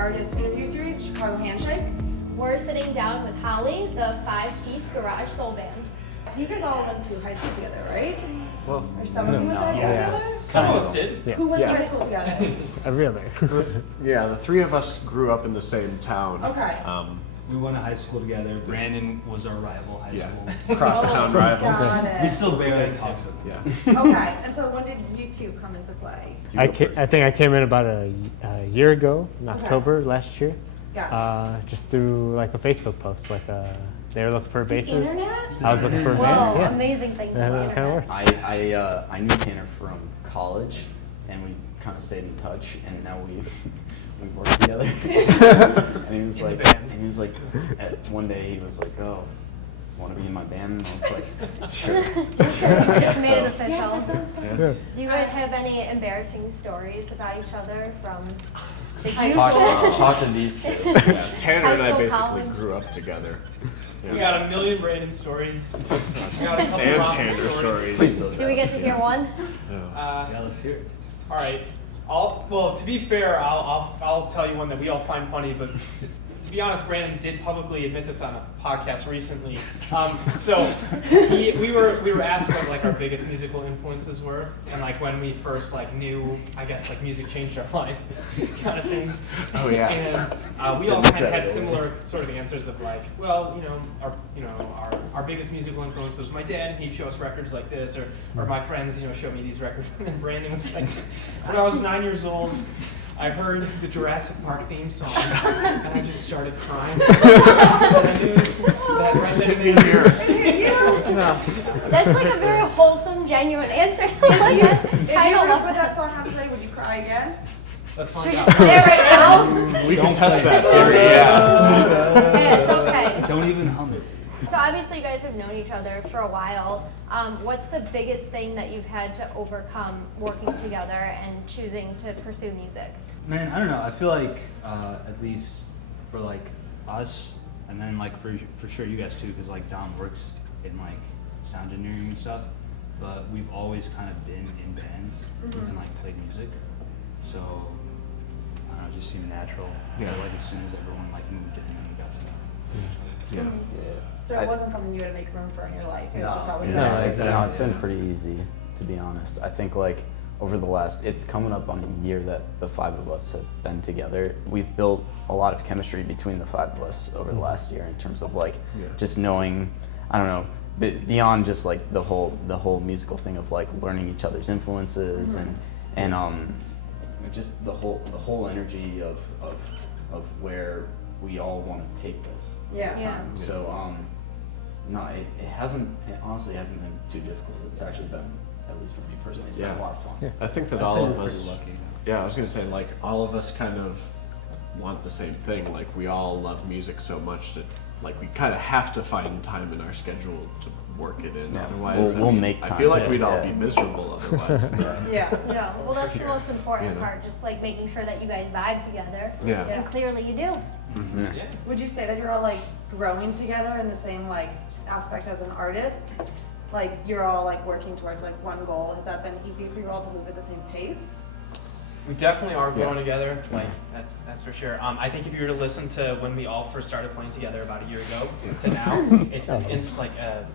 artist interview series, Chicago Handshake. We're sitting down with Holly, the 5-piece garage soul band. So you guys all went to high school together, right? Well, or some of you went to high school together? Some of us did. Yeah. Who went to high school together? Really? Yeah, the three of us grew up in the same town. Okay. We went to high school together. Brandon was our rival high school. Cross-town rivals. Got it. We still barely talk to him. Yeah. Okay, and so when did you two come into play? I think I came in about a year ago, in October last year. Got Just through like a Facebook post, like they were looking for The bases. internet? I was looking for a Whoa, band. Yeah. amazing thing. And it kind of worked. I knew Tanner from college, and we kind of stayed in touch, and now we've worked together. And he was like, one day he was like, "Oh, want to be in my band?" And I was like, "Sure." I guess Just made it so. official. Yeah, that sounds fun. Yeah. Do you guys have any embarrassing stories about each other from the Talk to these two. Yeah, Tanner and I High school, basically college. grew up together. We got a million Brandon stories. We got a couple And Robin Tanner stories. stories. Do we get to hear one? Yeah, let's hear it. All right. Well, to be fair, I'll tell you one that we all find funny, but to be honest, Brandon did publicly admit this on a podcast recently. So we were asked what like our biggest musical influences were, and like when we first like knew, I guess like music changed our life, kind of thing. Oh yeah. And we all kind of had similar sort of answers of like, well, our biggest musical influence was my dad. He'd show us records like this, or my friends, showed me these records. And then Brandon was like, when I was 9 years old, I heard the Jurassic Park theme song, and I just started crying. And I knew that right then and there. That's like a very wholesome, genuine answer. If you I were don't to love put that. that song on today, would you cry again? Let's Should find we out. just play it right now? We can test that theory. Yeah. Yeah, it's okay. Don't even hum it. So obviously you guys have known each other for a while. What's the biggest thing that you've had to overcome working together and choosing to pursue music? Man, I don't know. I feel like at least for like us, and then like for sure you guys too, because like Dom works in like sound engineering and stuff. But we've always kind of been in bands and like played music, so I don't know. It just seemed natural. Yeah. Like as soon as everyone like moved in, and we got to know. Yeah. So it wasn't something you had to make room for in your life. It was just always No, there. exactly. no, it's been pretty easy, to be honest. I think like over the it's coming up on a year that the five of us have been together. We've built a lot of chemistry between the five of us over the last year in terms of like just knowing, I don't know, beyond just like the whole musical thing of like learning each other's influences and just the whole energy of where we all want to take this. Yeah. So no, it honestly hasn't been too difficult. It's actually been, at least for me personally, it's been a lot of fun. I think that I'd say all we're of us. pretty lucky. Yeah, I was gonna say like all of us kind of want the same thing. Like we all love music so much that like we kind of have to find time in our schedule to work it in. Yeah. Otherwise, We'll make I time. feel like we'd all Yeah. be miserable otherwise. Yeah. Yeah, well that's the most important Yeah. part, just like making sure that you guys vibe together. Yeah. And clearly you do. Yeah. Would you say that you're all like growing together in the same like aspect as an artist? Like you're all like working towards like one goal. Has that been easy for you all to move at the same pace? We definitely are growing together. Like that's for sure. I think if you were to listen to when we all first started playing together about a year ago to now, it's like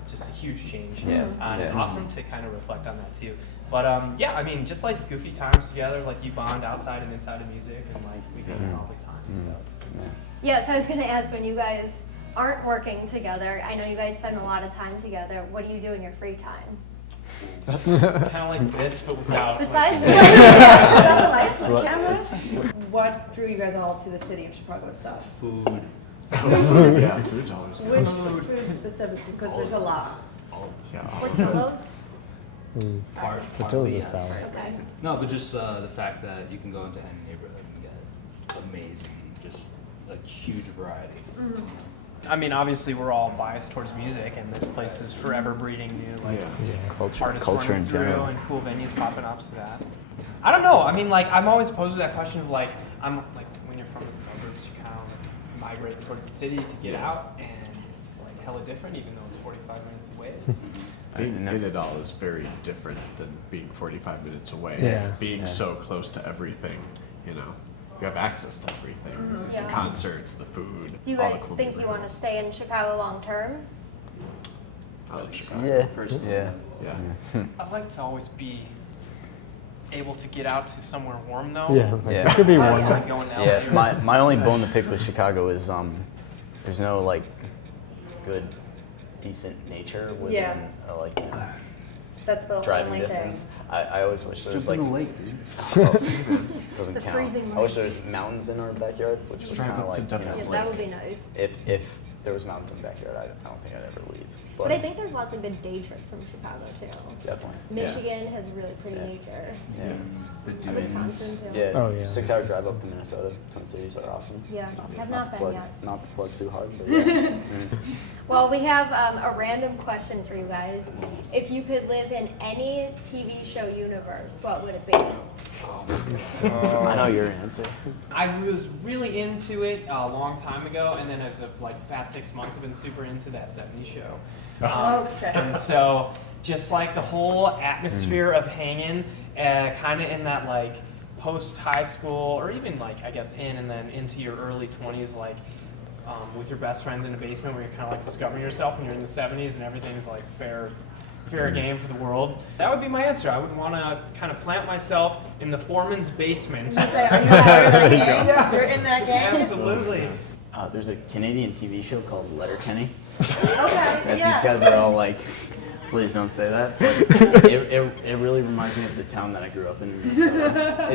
just a huge change. Yeah. And it's Yeah. awesome to kind of reflect on that too. But yeah, I mean, just like goofy times together, like you bond outside and inside of music, and like we get it all the time. So it's Yeah, so I was gonna ask, when you guys aren't working together, I know you guys spend a lot of time together, what do you do in your free time? it's kind of like this, but without. Besides Without the lights and the cameras? What drew you guys all to the city of Chicago itself? Food. Yeah, food's always good. Which food specifically? Because there's a lot. Yeah. Portillo's? Portillo's is sour. Okay. No, but just the fact that you can go into any neighborhood and get amazing, just like huge variety. I mean, obviously, we're all biased towards music, and this place is forever breeding new like artists Culture running in through general. and cool venues popping up. So that I don't know. I mean, like I'm always posed that question of like I'm like when you're from the suburbs, you kind of like migrate towards the city to get out, and it's like hella different, even though it's 45 minutes away. Being in it all is very different than being 45 minutes away. Yeah. Being so close to everything, you know. you have access to everything. Yeah. The concerts, the food. Do you all the guys cool think you want to rituals. stay in Chicago long term? I love Chicago. Yeah. Personally, Yeah. Yeah. I'd like to always be able to get out to somewhere warm though. Yeah, it's like, Yeah. it could be Not one. like going to Yeah, LA. my only bone to pick with Chicago is there's no like good, decent nature within Yeah. like That's the driving only distance. thing. I always wish there was Jump like in the lake, dude. doesn't The count. freezing I wish lake. there was mountains in our backyard, which was drive kind of up to like Douglas Yeah, Lake. that would be nice. if there was mountains in the backyard, I don't think I'd ever leave. But I think there's lots of good day trips from Chicago too. definitely. Michigan has really pretty Yeah. nature. Yeah. The dunes. Wisconsin too. Yeah. Oh, yeah. 6 hour drive up to Minnesota. Twin Cities are awesome. Yeah, have not to been plug, yet. Not to plug too hard, but yeah. Well, we have a random question for you guys. If you could live in any TV show universe, what would it be? I know your answer. I was really into it a long time ago, and then as of like the past 6 months, I've been super into that 70s show. Okay. And so, just like the whole atmosphere of hanging, kind of in that like post high school, or even like I guess and then into your early 20s, like with your best friends in a basement, where you're kind of like discovering yourself when you're in the 70s and everything's like fair game for the world. That would be my answer. I would want to kind of plant myself in the foreman's basement. Say, are you part of that gang? You're in that gang? Absolutely. There's a Canadian TV show called Letterkenny. Okay, That yeah. these guys are all like, please don't say that. But it really reminds me of the town that I grew up in. Minnesota.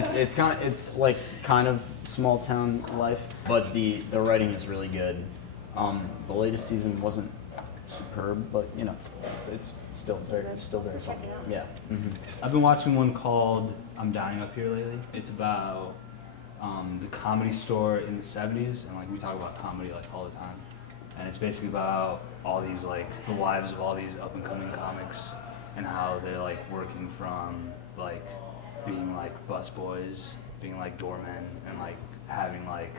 It's like kind of small town life, but the writing is really good. The latest season wasn't superb, but you know, it's still very fun. Check it out. Yeah. Mm-hmm. I've been watching one called I'm Dying Up Here lately. It's about the Comedy Store in the 70s, and like we talk about comedy like all the time. And it's basically about all these like the lives of all these up and coming comics and how they're like working from like being like busboys, being like doormen, and like having like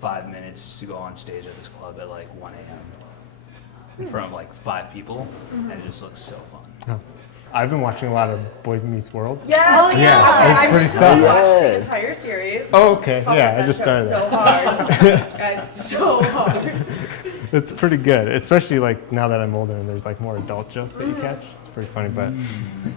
5 minutes to go on stage at this club at like 1 a.m. in front of like 5 people, and it just looks so fun. I've been watching a lot of Boys Meets World. Yes. Oh, yeah. Yeah, it's I pretty recently solid. watched the Yeah. entire series. Oh, okay. Fuck Yeah, with I just that show started so that. hard. Guys, so hard. It's pretty good, especially like now that I'm older and there's like more adult jokes that you catch. It's pretty funny, but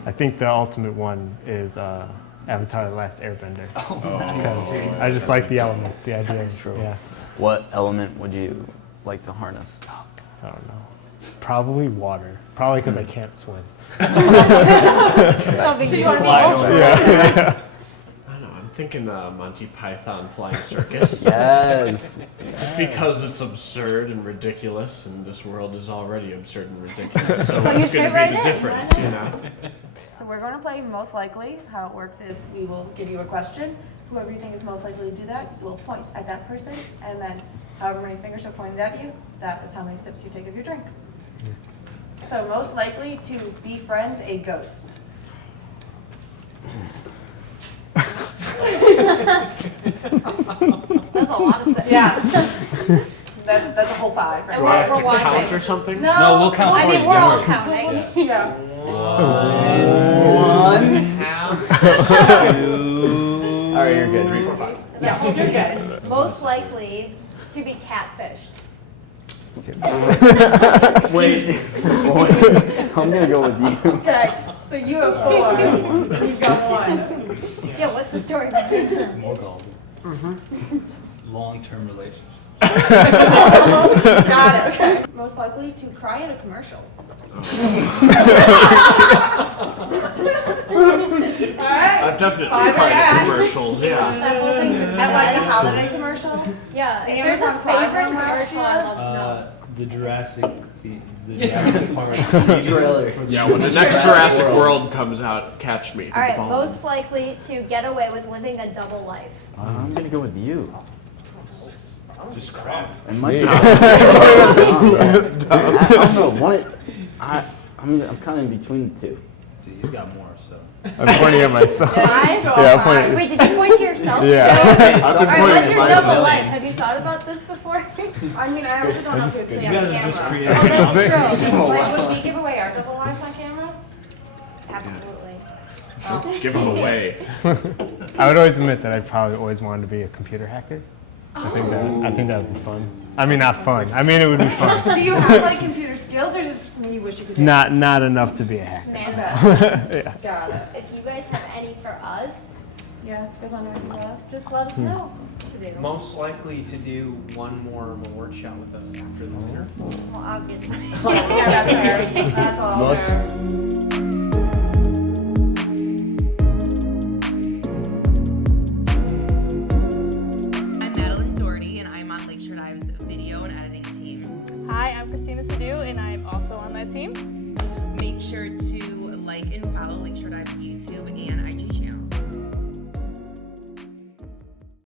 I think the ultimate one is Avatar: The Last Airbender. Because I just like the elements, the ideas. True. Yeah, What element would you like to harness? I don't know. Probably water. Probably because I can't swim. So big So you deal. want to be ultra? Yeah. I don't know. I'm thinking Monty Python Flying Circus. Yes. Just because it's absurd and ridiculous, and this world is already absurd and ridiculous. So So you what's going fit to be right the in, difference, right? you know? So we're going to play most likely. How it works is we will give you a question. Whoever you think is most likely to do that will point at that person, and then however many fingers are pointed at you, that is how many sips you take of your drink. So most likely to befriend a ghost. That's a lot of stuff. Yeah. That's a whole 5, right? And Do I have we're to watching. count or something? No, we'll count I for mean, you. we're don't all worry. counting. Yeah. All right, you're good. 3, 4, 5. Yeah, you're good. Most likely to be catfished. Wait. I'm gonna go with you. Okay, so you have 4. You've got 1. Yeah, what's the story behind that? More gold. Long-term relationships. Got it, okay. Most likely to cry at a commercial. Alright. I've definitely 5 cried at again. commercials, yeah. That whole thing's At like the holiday commercials. Yeah, The if there's a Amazon Prime favorite one last commercial, I'd love to know. The Jurassic Park Trailer. Yeah, when the next Jurassic World comes out, catch me. All right, Bomb. most likely to get away with living a double life. I'm gonna go with you. Just crap. And my I don't know. I'm kind of in between the two. Dude, he's got more, so. I'm pointing at myself. Five? Yeah, I'm pointing. Wait, did you point to yourself? Yeah. All right, what's your double life? Have you thought about this before? I mean, I also don't know if it's You on guys are camera. just Oh, creating. that's true. Like, would we give away our double lives on camera? Absolutely. Give them away. I would always admit that I probably always wanted to be a computer hacker. I think that would be fun. I mean, not fun. I mean, it would be fun. Do you have like computer skills, or is it just something you wish you could do? Not enough to be a hacker. Manifest. Yeah. Got it. If you guys have any for us, Yeah, you guys want to know anything else? just let us know. Most likely to do one more Malort shot with us after this interview. Well, obviously. Yeah, that's fair. That's all Most- fair. I'm Madeline Doherty, and I'm on Lakeshore Dive's video and editing team. Hi, I'm Cristina Siddu, and I'm also on that team. Make sure